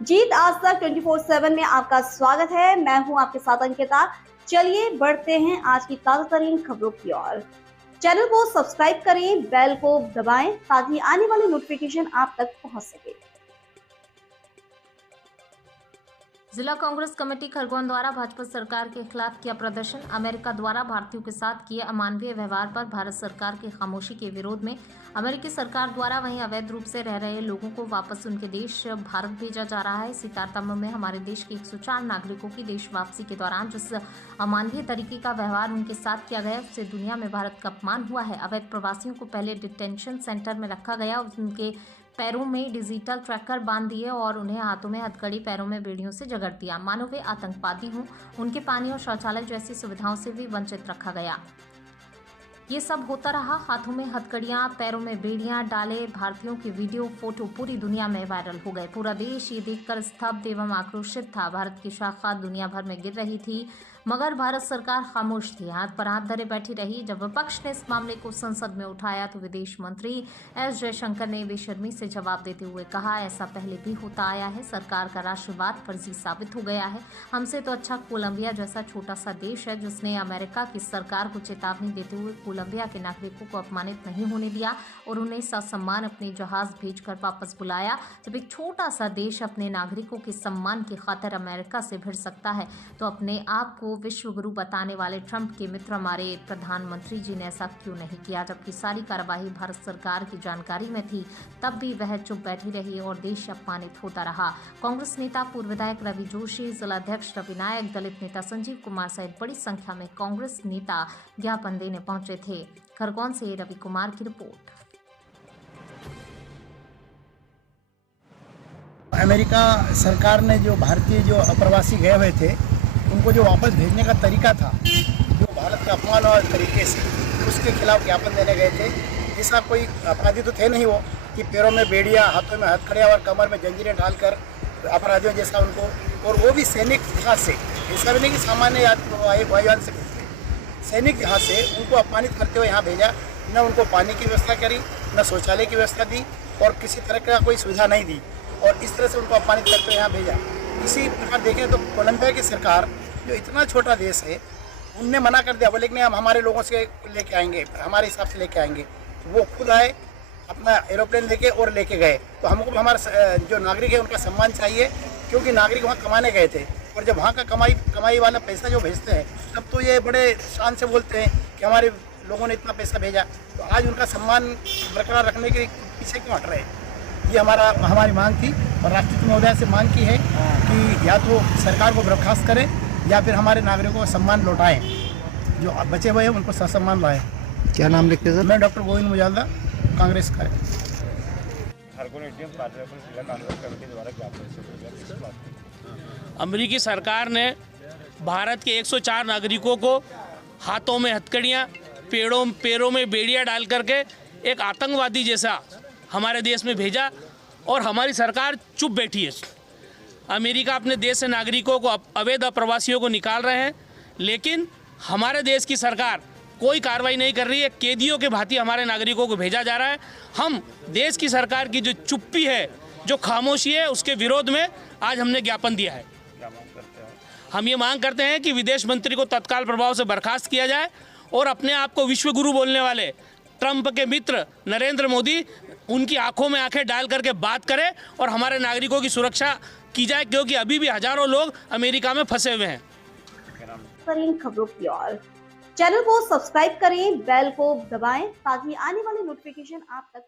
जीत आज तक 24/7 में आपका स्वागत है। मैं हूं आपके साथ अंकिता। चलिए बढ़ते हैं आज की ताजा तरीन खबरों की ओर। चैनल को सब्सक्राइब करें, बेल को दबाएं ताकि आने वाली नोटिफिकेशन आप तक पहुंच सके। जिला कांग्रेस कमेटी खरगोन द्वारा भाजपा सरकार के खिलाफ किया प्रदर्शन। अमेरिका द्वारा भारतीयों के साथ किए अमानवीय व्यवहार पर भारत सरकार की खामोशी के विरोध में अमेरिकी सरकार द्वारा वहीं अवैध रूप से रह रहे लोगों को वापस उनके देश भारत भेजा जा रहा है। इसी तारतम्य में हमारे देश के 104 नागरिकों की देश वापसी के दौरान जिस अमानवीय तरीके का व्यवहार उनके साथ किया गया उससे दुनिया में भारत का अपमान हुआ है। अवैध प्रवासियों को पहले डिटेंशन सेंटर में रखा गया, उनके पैरों में डिजिटल ट्रैकर बांध दिए और उन्हें हाथों में हथकड़ी, पैरों में बेड़ियों से जकड़ दिया। मानो वे आतंकवादी हों। उनके पानी और शौचालय जैसी सुविधाओं से भी वंचित रखा गया। ये सब होता रहा। हाथों में हथकड़ियां, पैरों में बेड़ियां डाले भारतीयों की वीडियो फोटो पूरी दुनिया में वायरल हो गए। पूरा देश ये देखकर स्तब्ध एवं आक्रोशित था। भारत की शाखा दुनिया भर में गिर रही थी मगर भारत सरकार खामोश थी, हाथ पर हाथ धरे बैठी रही। जब विपक्ष ने इस मामले को संसद में उठाया तो विदेश मंत्री एस जयशंकर ने बेशर्मी से जवाब देते हुए कहा, ऐसा पहले भी होता आया है। सरकार का राष्ट्रवाद फर्जी साबित हो गया है। हमसे तो अच्छा कोलंबिया जैसा छोटा सा देश है जिसने अमेरिका की सरकार को चेतावनी देते हुए कोलंबिया के नागरिकों को अपमानित नहीं होने दिया और उन्हें ससम्मान अपने जहाज भेजकर वापस बुलाया। जब एक छोटा सा देश अपने नागरिकों के सम्मान की खातिर अमेरिका से भिड़ सकता है तो अपने आप को विश्व गुरु बताने वाले ट्रंप के मित्र हमारे प्रधानमंत्री जी ने ऐसा क्यों नहीं किया? जबकि सारी कार्यवाही भारत सरकार की जानकारी में थी, तब भी वह चुप बैठी रही और देश अपमानित होता रहा। कांग्रेस नेता पूर्व विधायक रवि जोशी, जिलाध्यक्ष रवि नायक, दलित नेता संजीव कुमार सहित बड़ी संख्या में कांग्रेस नेता ज्ञापन देने पहुंचे थे। खरगोन से रवि कुमार की रिपोर्ट। अमेरिका सरकार ने जो भारतीय जो अप्रवासी गए हुए थे उनको जो वापस भेजने का तरीका था, जो भारत का अपमान और तरीके से उसके खिलाफ ज्ञापन देने गए थे। ऐसा कोई अपराधी तो थे नहीं वो कि पैरों में बेड़ियां, हाथों में हथकड़ियां और कमर में जंजीरें डालकर अपराधियों जैसा उनको, और वो भी सैनिक जहाज से। ऐसा भी नहीं कि सामान्य वायुयान से, सैनिक जहाज से उनको अपमानित करते हुए यहाँ भेजा। न उनको पानी की व्यवस्था करी, न शौचालय की व्यवस्था दी और किसी तरह का कोई सुविधा नहीं दी और इस तरह से उनको अपमानित करते हुए यहाँ भेजा। इसी प्रकार देखें तो कोलंबिया की सरकार जो इतना छोटा देश है उनने मना कर दिया, बोले लेकिन हम हमारे लोगों से लेके आएंगे, हमारे हिसाब से लेके आएंगे। वो खुद आए अपना एरोप्लेन लेके और लेके गए। तो हमको भी हमारा जो नागरिक है उनका सम्मान चाहिए, क्योंकि नागरिक वहाँ कमाने गए थे और जब वहाँ का कमाई वाला पैसा जो भेजते हैं तब तो ये बड़े शान से बोलते हैं कि हमारे लोगों ने इतना पैसा भेजा। तो आज उनका सम्मान बरकरार रखने के पीछे क्यों हट रहे हैं? ये हमारी मांग थी और राष्ट्रपति महोदय से मांग की है कि या तो सरकार को बर्खास्त करें या फिर हमारे नागरिकों को सम्मान लौटाएं, जो बचे हुए हैं उनको ससम्मान लाएं। क्या नाम लिखते सर? मैं डॉक्टर गोविंद मुजालदा, कांग्रेस का। अमेरिकी सरकार ने भारत के 104 नागरिकों को हाथों में हथकड़ियाँ, पैरों में बेड़ियाँ डाल करके एक आतंकवादी जैसा हमारे देश में भेजा और हमारी सरकार चुप बैठी है। अमेरिका अपने देश से नागरिकों को, अवैध प्रवासियों को निकाल रहे हैं, लेकिन हमारे देश की सरकार कोई कार्रवाई नहीं कर रही है। कैदियों के भांति हमारे नागरिकों को भेजा जा रहा है। हम देश की सरकार की जो चुप्पी है, जो खामोशी है, उसके विरोध में आज हमने ज्ञापन दिया है। हम ये मांग करते हैं कि विदेश मंत्री को तत्काल प्रभाव से बर्खास्त किया जाए और अपने आप को विश्व गुरु बोलने वाले ट्रंप के मित्र नरेंद्र मोदी उनकी आंखों में आंखें डाल करके बात करें और हमारे नागरिकों की सुरक्षा की जाए, क्योंकि अभी भी हजारों लोग अमेरिका में फंसे हुए हैं। खबरों की ओर चैनल को सब्सक्राइब करें, बेल को दबाएं ताकि आने वाली नोटिफिकेशन आप तक